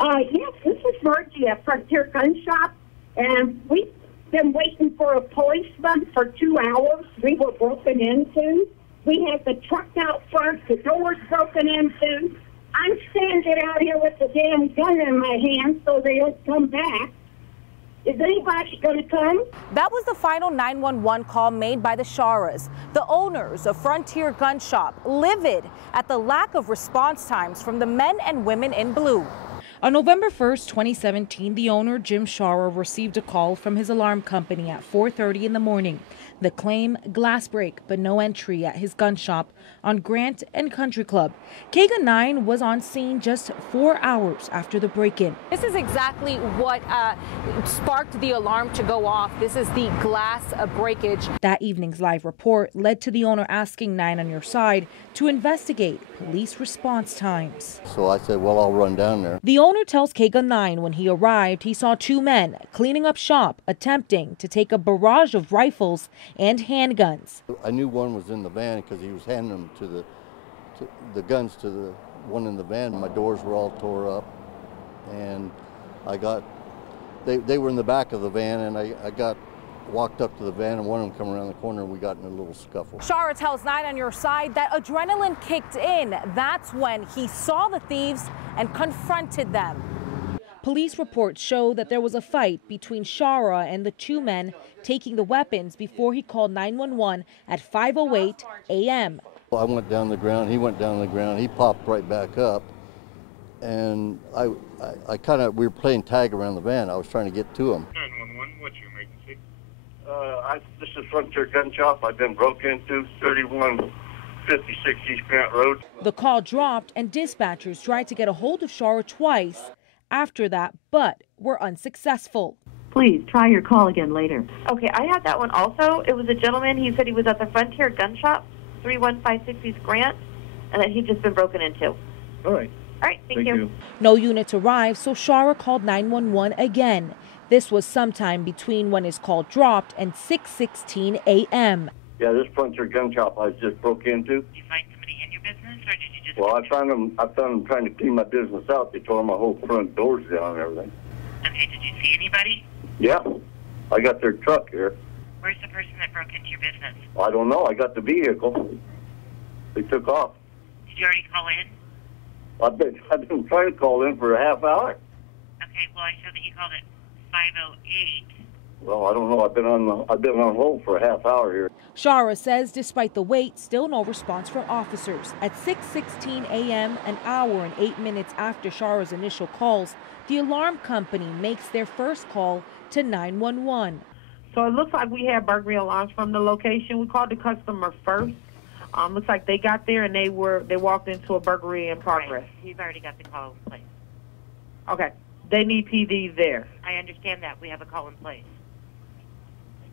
Yes, this is Margie at Frontier Gunshop, and we've been waiting for a policeman for 2 hours. We were broken into. We had the truck out front, the doors broken into. I'm standing out here with the damn gun in my hand so they don't come back. Is anybody going to come? That was the final 911 call made by the Sharas, the owners of Frontier Gunshop, livid at the lack of response times from the men and women in blue. On November 1st, 2017, the owner, Jim Shara, received a call from his alarm company at 4:30 in the morning. The claim, glass break, but no entry at his gun shop on Grant and Country Club. KGUN 9 was on scene just 4 hours after the break-in. This is exactly what sparked the alarm to go off. This is the glass breakage. That evening's live report led to the owner asking 9 on Your Side to investigate police response times. So I said, well, I'll run down there. The owner tells KGUN 9 when he arrived, he saw 2 men cleaning up shop, attempting to take a barrage of rifles and handguns. I knew one was in the van because he was handing them to the guns to the one in the van. My doors were all tore up, and they were in the back of the van, and I walked up to the van, and one of them come around the corner, and we got in a little scuffle. Shara tells 9 on Your Side that adrenaline kicked in. That's when he saw the thieves and confronted them. Police reports show that there was a fight between Shara and the 2 men taking the weapons before he called 911 at 5:08 a.m. I went down the ground, he went down the ground, he popped right back up, and we were playing tag around the van. I was trying to get to him. 911, what's your emergency? This is Frontier Gun Shop. I've been broke into, 3156 East Grant Road. The call dropped and dispatchers tried to get a hold of Shara twice after that, but were unsuccessful. Please try your call again later. Okay, I had that one also. It was a gentleman. He said he was at the Frontier Gun Shop, 3156 East Grant, and that he'd just been broken into. All right. All right, thank you. No units arrived, so Shara called 911 again. This was sometime between when his call dropped and 6:16 a.m. Yeah, this Frontier Gun Shop I just broke into. Did you find somebody in your business, or did you just... Well, I found them trying to clean my business out. They tore my whole front doors down and everything. Okay, did you see anybody? Yeah, I got their truck here. Where's the person that broke into your business? I don't know. I got the vehicle. They took off. Did you already call in? I've been trying to call in for a half hour. Okay, well, I showed that you called at 5:08. Well, I don't know. I've been on hold for a half hour here. Shara says despite the wait, still no response from officers. At 6:16 a.m., an hour and 8 minutes after Shara's initial calls, the alarm company makes their first call to 911. So it looks like we had burglary alarms from the location. We called the customer first. Looks like they got there and they walked into a burglary in progress. Right. You've already got the call in place. Okay. They need PDs there. I understand that. We have a call in place.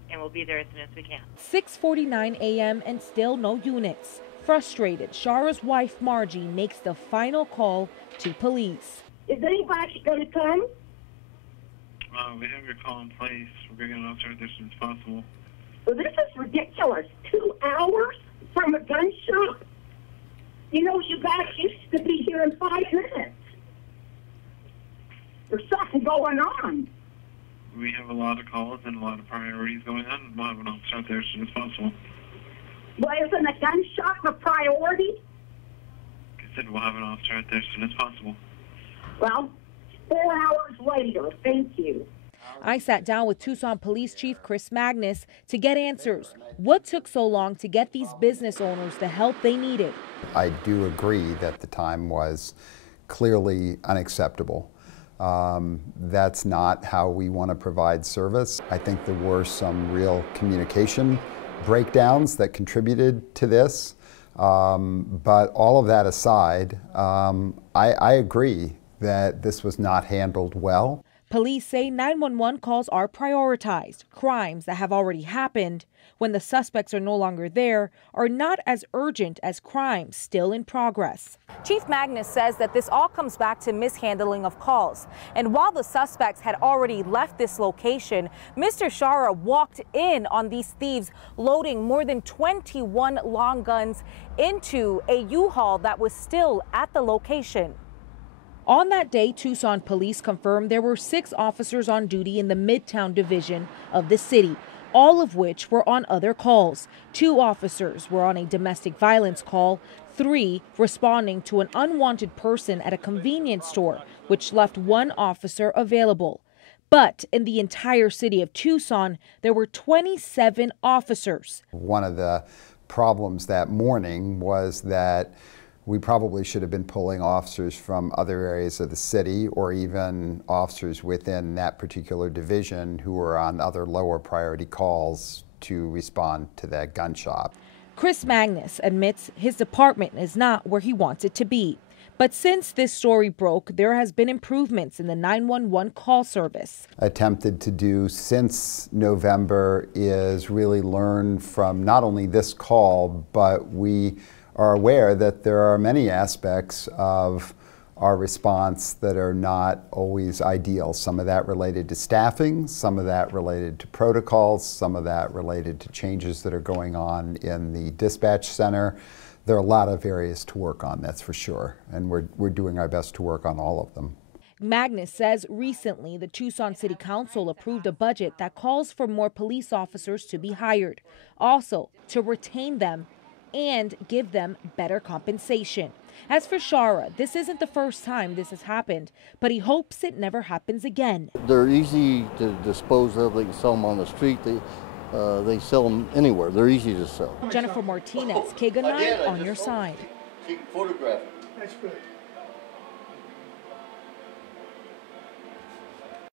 And we'll be there as soon as we can. 6:49 a.m. and still no units. Frustrated, Shara's wife Margie makes the final call to police. Is anybody going to come? We have your call in place. We're going to answer it as soon as possible. Well, this is ridiculous. 2 hours from a gun shop? You know, you guys used to be here in 5 minutes. There's something going on. We have a lot of calls and a lot of priorities going on. We'll have an officer out there as soon as possible. Well, isn't a gun shop a priority? Like I said, we'll have an officer out there as soon as possible. Well, 4 hours later. Thank you. I sat down with Tucson Police Chief Chris Magnus to get answers. What took so long to get these business owners the help they needed? I do agree that the time was clearly unacceptable. That's not how we want to provide service. I think there were some real communication breakdowns that contributed to this. But all of that aside, I agree that this was not handled well. Police say 911 calls are prioritized. Crimes that have already happened, when the suspects are no longer there, are not as urgent as crimes still in progress. Chief Magnus says that this all comes back to mishandling of calls. And while the suspects had already left this location, Mr. Shara walked in on these thieves loading more than 21 long guns into a U-Haul that was still at the location. On that day, Tucson Police confirmed there were 6 officers on duty in the Midtown division of the city, all of which were on other calls. 2 officers were on a domestic violence call, 3 responding to an unwanted person at a convenience store, which left 1 officer available. But in the entire city of Tucson, there were 27 officers. One of the problems that morning was that we probably should have been pulling officers from other areas of the city, or even officers within that particular division who were on other lower priority calls to respond to that gun shop. Chris Magnus admits his department is not where he wants it to be. But since this story broke, there has been improvements in the 911 call service. Attempted to do since November is really learn from not only this call, but we are aware that there are many aspects of our response that are not always ideal. Some of that related to staffing, some of that related to protocols, some of that related to changes that are going on in the dispatch center. There are a lot of areas to work on, that's for sure, and we're doing our best to work on all of them. Magnus says recently the Tucson City Council approved a budget that calls for more police officers to be hired, also to retain them and give them better compensation. As for Shara, this isn't the first time this has happened, but he hopes it never happens again. They're easy to dispose of. They can sell them on the street. They sell them anywhere. They're easy to sell. Jennifer Martinez, KGUN 9 on your side. She can photograph it. That's good.